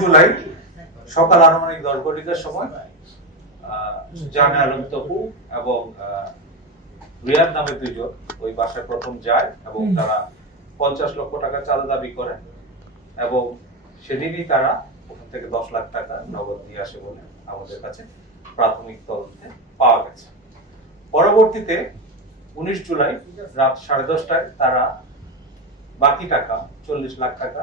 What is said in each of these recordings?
জুলাই সকাল আনুমানিক 10 ঘটিকার সময় জানে আলম তপু এবং রিয়াদ নামে দুইজন ওই বাসায় প্রথম যায় এবং তারা 50 লক্ষ টাকা চাঁদা দাবি করে এবং সেদিনই তারা ওখান থেকে 10 লাখ টাকা নগদ নিয়ে আসে বলে আমাদের কাছে প্রাথমিক তদন্তে পাওয়া গেছে। পরবর্তীতে 19 জুলাই রাত 10:30টায় তারা বাকি টাকা 40 লাখ টাকা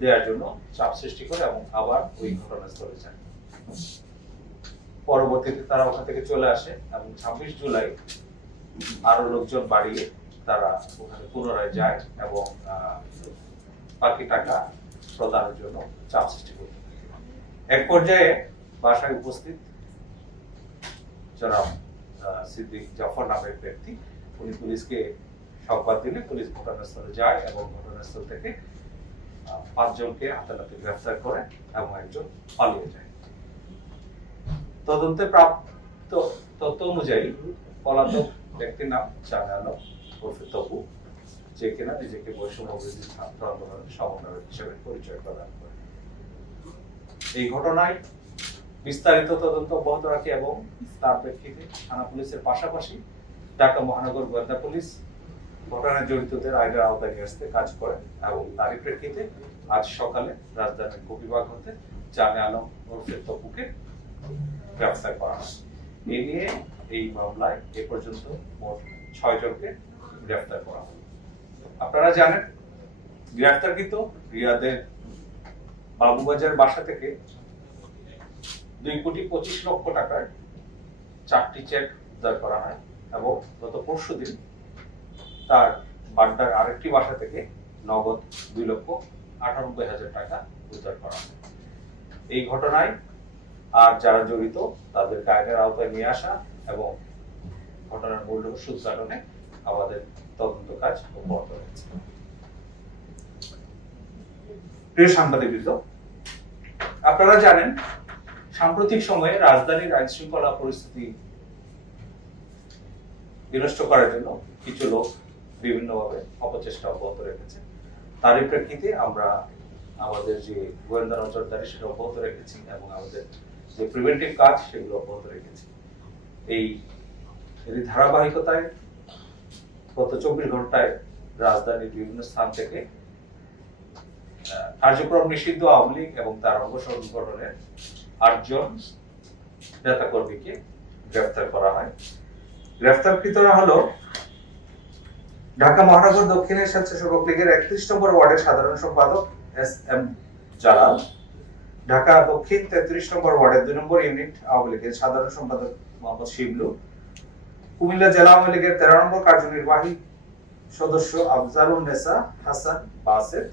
দেওয়ার জন্য চাপ সৃষ্টি করে এবং আবার ওই ঘটনাস্থলে যায়। পরবর্তীতে তারা ওখান থেকে চলে আসে এবং 26 জুলাই আরো লোকজন বাড়িয়ে তারা ওখানে পুনরায় যায় এবং বাকি টাকা প্রদানের জন্য চাপ সৃষ্টি করতে থাকে। এক পর্যায়ে বাসায় উপস্থিত জনাব সিদ্দিক জাফর নামের ব্যক্তি উনি পুলিশকে সংবাদ দিলে পুলিশ ঘটনাস্থলে যায় এবং ঘটনাস্থল থেকে 5 জনকে আদালতে গ্রেফতার করে এবং একজন পালিয়ে যায়। তদন্তে প্রাপ্ত তথ্য অনুযায়ী পলাতক ব্যক্তির নাম জানে আলম ওরফে তপু, যে কিনা নিজেকে বৈষম্য বিরোধী ছাত্র আন্দোলনের সমন্বয়ক হিসেবে পরিচয় প্রদান করে। এই ঘটনায় বিস্তারিত তদন্ত অব্যাহত রাখে এবং তার প্রেক্ষিতে থানা পুলিশের পাশাপাশি ঢাকা মহানগর গোয়েন্দা পুলিশ ঘটনায় জড়িতদের আইনের আওতায় নিয়ে আসতে কাজ করে এবং তারই প্রেক্ষিতে আজ সকালে রাজধানীর গোপীবাগ হতে জানে আলম ওরফে তপুকে গ্রেফতার করা হয়। এ নিয়ে এই মামলায় এ পর্যন্ত মোট 6 জনকে গ্রেফতার করা হয়। আপনারা জানেন গ্রেফতারকৃত রিয়াদের বাবুবাজার বাসা থেকে 2,25,00,000 টাকার 4টি চেক উদ্ধার করা হয় এবং গত পরশুদিন তার বাড্ডার আরেকটি বাসা থেকে নগদ 2,98,000 টাকা উদ্ধার করা হয়। এই ঘটনায় আর যারা জড়িত তাদেরকে আইনের আওতায় নিয়ে আসা এবং ঘটনার মূল রহস্য উদ্ঘাটনে আমাদের তদন্ত কাজ অব্যাহত রয়েছে। প্রিয় সাংবাদিকবৃন্দ, আপনারা জানেন সাম্প্রতিক সময়ে রাজধানীর আইন শৃঙ্খলা পরিস্থিতি বিনষ্ট করার জন্য কিছু লোক বিভিন্নভাবে অপচেষ্টা অব্যাহত রেখেছে। তারই প্রেক্ষিতে আমরা আমাদের যে গোয়েন্দা নজরদারি সেটা অব্যাহত রেখেছি এবং আমাদের যে প্রিভেন্টিভ কাজ সেগুলো অব্যাহত রেখেছি। এই ধারাবাহিকতায় গত 24 ঘন্টায় রাজধানীর বিভিন্ন স্থান থেকে কার্যক্রম নিষিদ্ধ আওয়ামী লীগ এবং তার অঙ্গ সংগঠনের 8 জন নেতাকর্মীকে গ্রেফতার করা হয়। গ্রেফতারকৃতরা হলো ঢাকা মহানগর দক্ষিণের স্বেচ্ছাসেবক লীগের 31 নম্বর ওয়ার্ডের সাধারণ সম্পাদক এস.এম. জালাল, ঢাকা দক্ষিণ 33 নম্বর ওয়ার্ডের 2 নম্বর ইউনিট আওয়ামী লীগের সাধারণ সম্পাদক মোহাম্মদ শিবলু, কুমিল্লা জেলা আওয়ামী লীগের 13 নম্বর কার্যনির্বাহী সদস্য আফজালুন নেসা হাসান বাসেদ,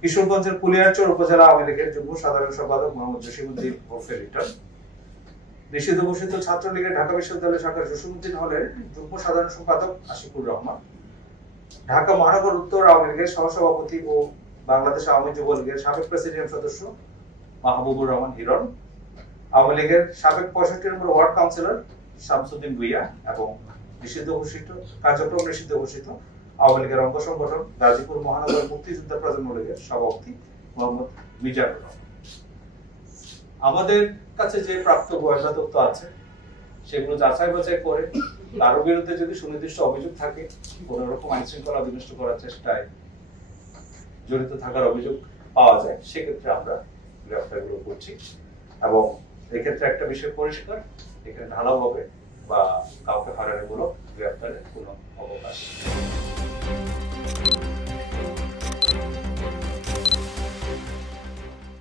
কিশোরগঞ্জের কুলিয়ারচর উপজেলা আওয়ামী লীগের যুগ্ম সাধারণ সম্পাদক মোহাম্মদ জসিমউদ্দিন ওরফে রিটন, নিষিদ্ধ ঘোষিত ছাত্রলীগের ঢাকা বিশ্ববিদ্যালয় শাখার জসিমউদ্দিন হলের যুগ্ম সাধারণ সম্পাদক আশিকুর রহমান, ঢাকা মহানগর উত্তর আওয়ামী লীগের সহসভাপতি ও বাংলাদেশ আওয়ামী যুব লীগের সাবেক প্রেসিডিয়াম সদস্য মাহবুবুর রহমান হিরণ, আওয়ামী লীগের সাবেক 65 নম্বর ওয়ার্ড কাউন্সিলর শামসুদ্দিন ভুইয়া এবং কার্যক্রম নিষিদ্ধ ঘোষিত আওয়ামী লীগের অঙ্গ সংগঠন গাজীপুর মহানগর মুক্তিযোদ্ধা প্রজন্ম লীগের সভাপতি মোহাম্মদ মিজানুর রহমান। আমাদের কাছে যে প্রাপ্ত গোয়েন্দা তথ্য আছে সেগুলো যাচাই বাছাই করে কারো বিরুদ্ধে যদি সুনির্দিষ্ট অভিযোগ থাকে, কোন রকম আইন শৃঙ্খলা বিনষ্ট করার চেষ্টায় জড়িত থাকার অভিযোগ পাওয়া যায়, সেক্ষেত্রে আমরা গ্রেফতারগুলো করছি এবং এক্ষেত্রে একটা বিষয় পরিষ্কার, এখানে ঢালাওভাবে বা কাউকে হয়রানি